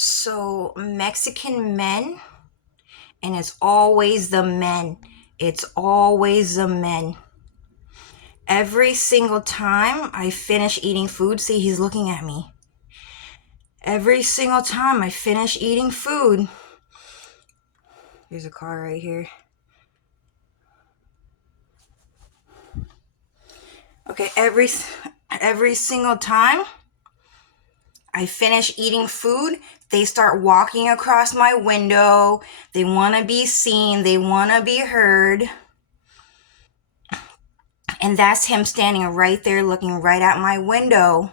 So Mexican men, and it's always the men. It's always the men. Every single time I finish eating food, see, he's looking at me. Every single time I finish eating food, there's a car right here. Okay, every single time I finish eating food, they start walking across my window. They want to be seen. They want to be heard. And that's him standing right there looking right at my window.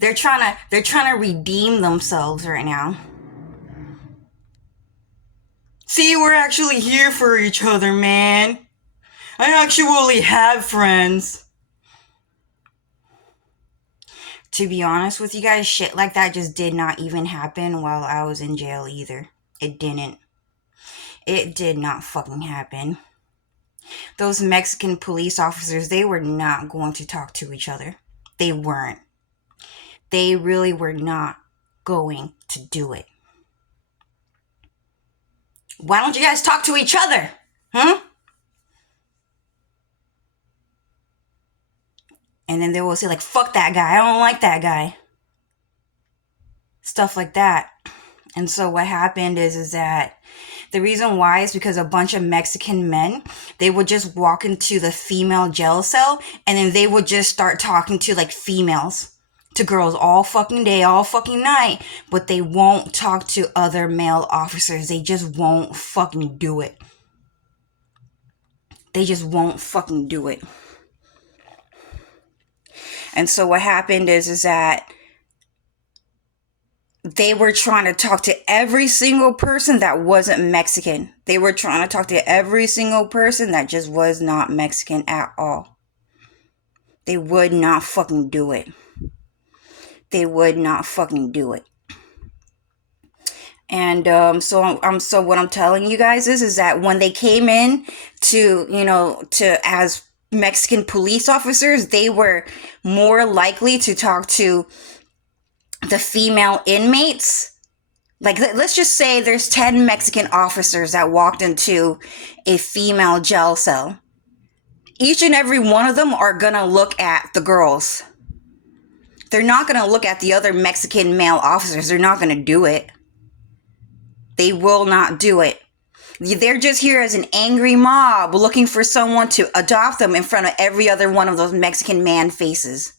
They're trying to redeem themselves right now. See, we're actually here for each other, man. I actually have friends. To be honest with you guys, shit like that just did not even happen while I was in jail either. It didn't. It did not fucking happen. Those Mexican police officers, they were not going to talk to each other. They weren't. They really were not going to do it. Why don't you guys talk to each other? Huh? And then they will say, like, fuck that guy. I don't like that guy. Stuff like that. And so what happened is that the reason why is because a bunch of Mexican men, they would just walk into the female jail cell and then they would just start talking to like females, to girls all fucking day, all fucking night, but they won't talk to other male officers. They just won't fucking do it. They just won't fucking do it. And so what happened is that they were trying to talk to every single person that wasn't Mexican. They were trying to talk to every single person that just was not Mexican at all. They would not fucking do it. They would not fucking do it. And so what I'm telling you guys is that when they came in to as Mexican police officers, they were more likely to talk to the female inmates. Like, let's just say there's 10 Mexican officers that walked into a female jail cell. Each and every one of them are gonna look at the girls. They're not gonna look at the other Mexican male officers. They're not gonna do it. They will not do it. They're just here as an angry mob looking for someone to adopt them in front of every other one of those Mexican man faces.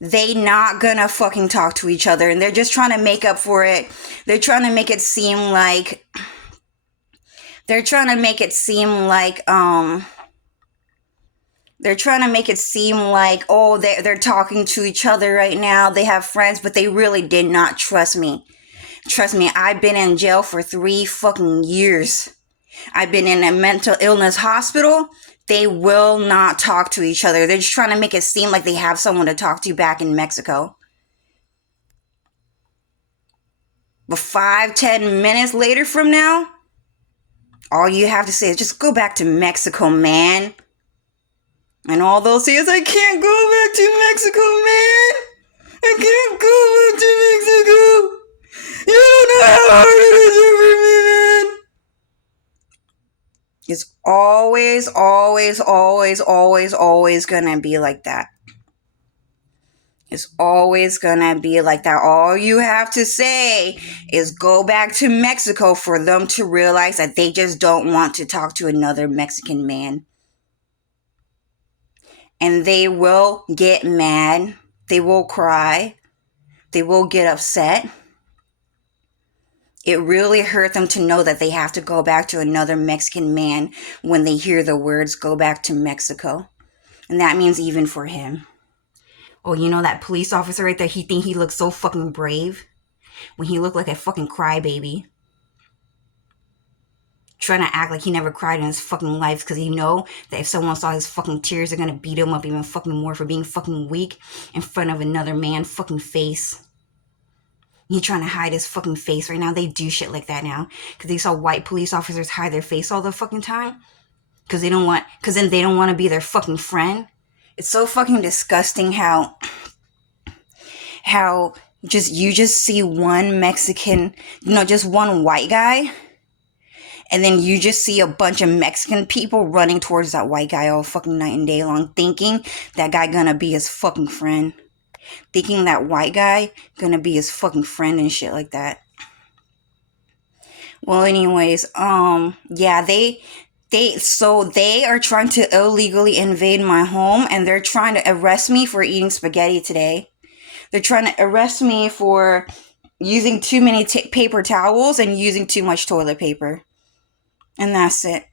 They not gonna fucking talk to each other, and they're just trying to make up for it. They're trying to make it seem like they're trying to make it seem like oh, they're talking to each other right now. They have friends, but they really did not trust me. Trust me, I've been in jail for 3 fucking years. I've been in a mental illness hospital. They will not talk to each other. They're just trying to make it seem like they have someone to talk to back in Mexico. But 5-10 minutes later from now, all you have to say is just go back to Mexico, man. And all they'll say is, I can't go back to Mexico, man. I can't go back to Mexico. You don't know how hard it is for me, man. It's always, always, always, always, always gonna be like that. It's always gonna be like that. All you have to say is go back to Mexico for them to realize that they just don't want to talk to another Mexican man. And they will get mad. They will cry. They will get upset. It really hurt them to know that they have to go back to another Mexican man when they hear the words, go back to Mexico. And that means even for him. Oh, you know that police officer right there? He think he looks so fucking brave when he looked like a fucking crybaby. Trying to act like he never cried in his fucking life because he know that if someone saw his fucking tears, they're gonna beat him up even fucking more for being fucking weak in front of another man's fucking face. He trying to hide his fucking face right now. They do shit like that now because they saw white police officers hide their face all the fucking time because then they don't want to be their fucking friend. It's so fucking disgusting how how you just see one Mexican, just one white guy, and then you just see a bunch of Mexican people running towards that white guy all fucking night and day long, thinking that guy gonna be his fucking friend. Thinking that white guy gonna be his fucking friend and shit like that. Well, anyways, yeah, they are trying to illegally invade my home, and they're trying to arrest me for eating spaghetti today. They're trying to arrest me for using too many paper towels and using too much toilet paper. And that's it.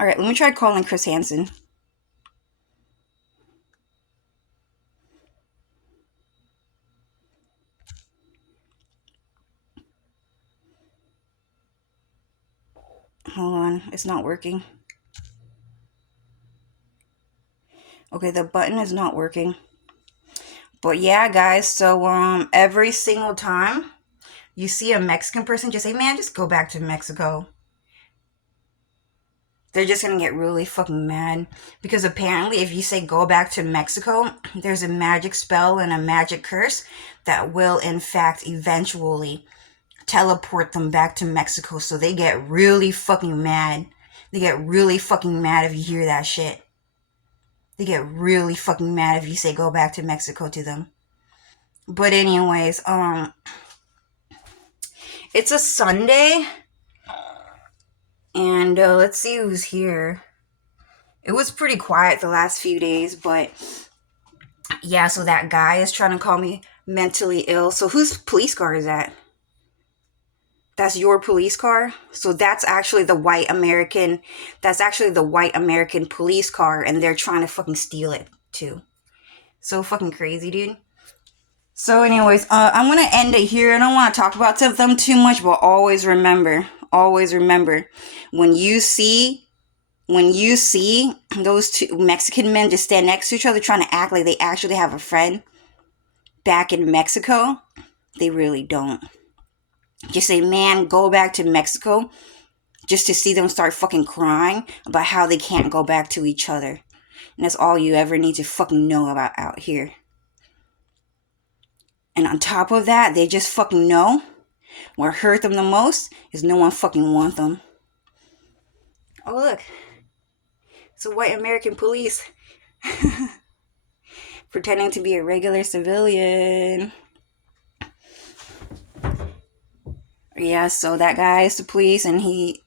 All right, let me try calling Chris Hansen. Hold on, it's not working. Okay, the button is not working. But yeah, guys, so every single time you see a Mexican person, just say, man, just go back to Mexico. They're just gonna get really fucking mad. Because apparently, if you say go back to Mexico, there's a magic spell and a magic curse that will, in fact, eventually teleport them back to Mexico. So they get really fucking mad. They get really fucking mad if you hear that shit. They get really fucking mad if you say go back to Mexico to them. But anyways, it's a Sunday. And let's see who's here. It was pretty quiet the last few days, but yeah, so that guy is trying to call me mentally ill. So whose police car is that? That's your police car? So that's actually the white American police car, and they're trying to fucking steal it too. So fucking crazy, dude. So anyways, I'm gonna end it here. I don't want to talk about them too much, but always remember, when you see those two Mexican men just stand next to each other trying to act like they actually have a friend back in Mexico, they really don't. Just say, man, go back to Mexico, just to see them start fucking crying about how they can't go back to each other. And that's all you ever need to fucking know about out here. And on top of that, they just fucking know what hurt them the most is no one fucking want them. Oh, look. It's a white American police pretending to be a regular civilian. Yeah, so that guy is the police, and he,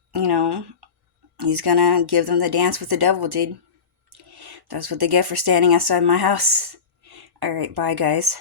he's gonna give them the dance with the devil, dude. That's what they get for standing outside my house. Alright, bye, guys.